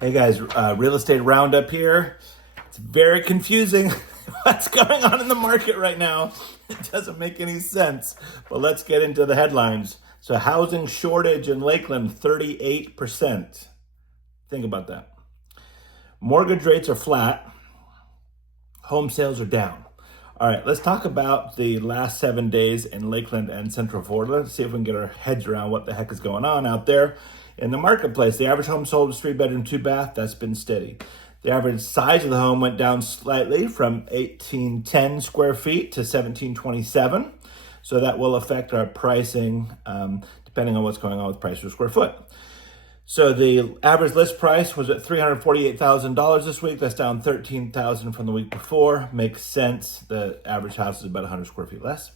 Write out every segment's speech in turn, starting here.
Hey guys, real estate roundup here. It's very confusing what's going on in the market right now. It doesn't make any sense, but let's get into the headlines. So housing shortage in Lakeland, 38%. Think about that. Mortgage rates are flat. Home sales are down. All right, let's talk about the last 7 days in Lakeland and Central Florida. Let's see if we can get our heads around what the heck is going on out there in the marketplace. The average home sold was 3-bedroom, 2-bath. That's been steady. The average size of the home went down slightly from 1810 square feet to 1727. So that will affect our pricing depending on what's going on with price per square foot. So the average list price was at $348,000 this week. That's down $13,000 from the week before. Makes sense. The average house is about 100 square feet less.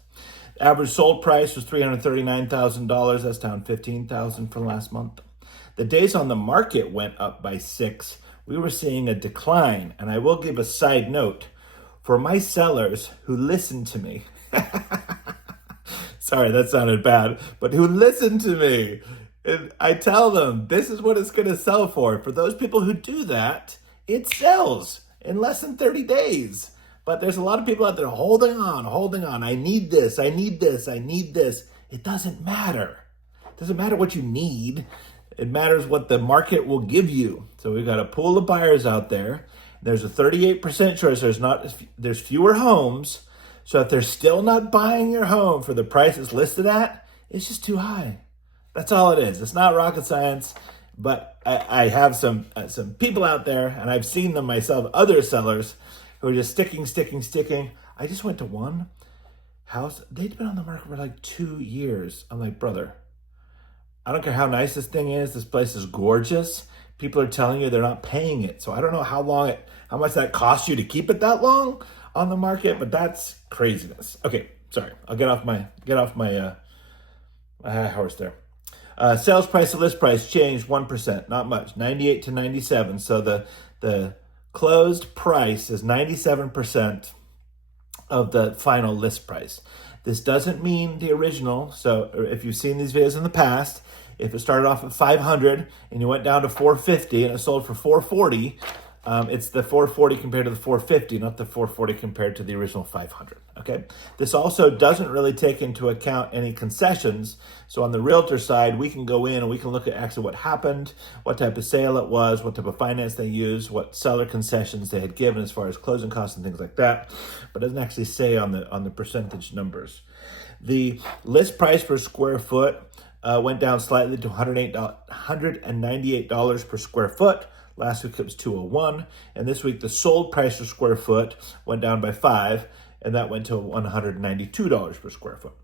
The average sold price was $339,000. That's down $15,000 from last month. The days on the market went up by 6. We were seeing a decline. And I will give a side note for my sellers who listen to me. Sorry, that sounded bad, but who listen to me. And I tell them, this is what it's going to sell for. For those people who do that, it sells in less than 30 days. But there's a lot of people out there holding on. I need this, I need this, I need this. It doesn't matter. It doesn't matter what you need. It matters what the market will give you. So we've got a pool of buyers out there. There's a 38% choice. There's fewer homes. So if they're still not buying your home for the price it's listed at, it's just too high. That's all it is. It's not rocket science, but I have some people out there, and I've seen them myself, other sellers who are just sticking. I just went to one house. They'd been on the market for like 2 years. I'm like, brother, I don't care how nice this thing is. This place is gorgeous. People are telling you they're not paying it. So I don't know how much that costs you to keep it that long on the market, but that's craziness. Okay, sorry. I'll get off my horse there. Sales price to list price changed 1%, not much, 98 to 97. So the closed price is 97% of the final list price. This doesn't mean the original. So if you've seen these videos in the past, if it started off at 500 and you went down to 450 and it sold for 440, it's the 440 compared to the 450, not the 440 compared to the original 500, okay? This also doesn't really take into account any concessions. So on the realtor side, we can go in and we can look at actually what happened, what type of sale it was, what type of finance they used, what seller concessions they had given as far as closing costs and things like that, but it doesn't actually say on the percentage numbers. The list price per square foot went down slightly to $198 per square foot. Last week it was $201, and this week the sold price per square foot went down by 5, and that went to $192 per square foot.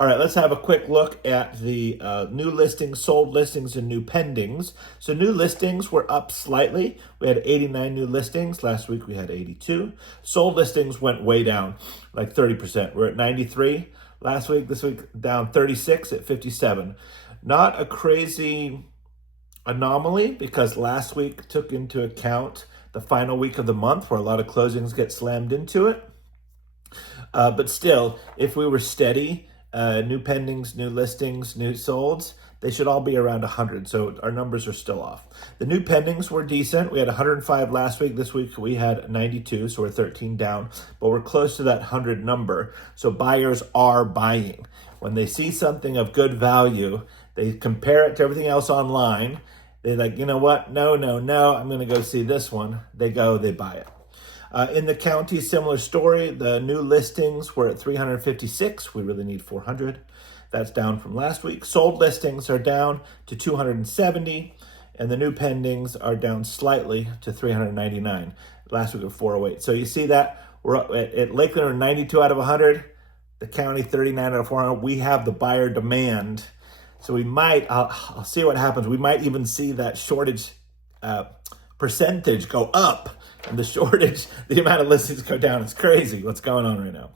All right, let's have a quick look at the new listings, sold listings, and new pendings. So new listings were up slightly. We had 89 new listings. Last week we had 82. Sold listings went way down, like 30%. We're at 93 last week. This week down 36 at 57. Not a crazy anomaly, because last week took into account the final week of the month where a lot of closings get slammed into it. But still, if we were steady, new pendings, new listings, new solds, they should all be around 100. So our numbers are still off. The new pendings were decent. We had 105 last week. This week we had 92, so we're 13 down, but we're close to that 100 number. So buyers are buying. When they see something of good value, they compare it to everything else online. They're like, you know what? No, I'm going to go see this one. They go, they buy it. In the county, similar story. The new listings were at 356. We really need 400. That's down from last week. Sold listings are down to 270, and the new pendings are down slightly to 399. Last week at 408. So you see that we're up at Lakeland, are 92 out of 100. The county, 39 out of 400. We have the buyer demand. So we might, I'll see what happens. We might even see that shortage percentage go up, and the shortage, the amount of listings go down. It's crazy what's going on right now.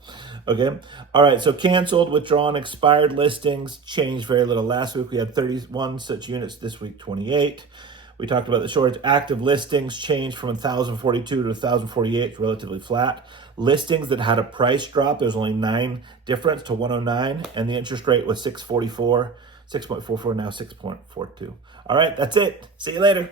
Okay. All right. So canceled, withdrawn, expired listings changed very little. Last week we had 31 such units. This week, 28. We talked about the shortage. Active listings changed from 1,042 to 1,048. It's relatively flat. Listings that had a price drop, there's only 9 difference to 109, and the interest rate was 6.44, now 6.42. All right, that's it. See you later.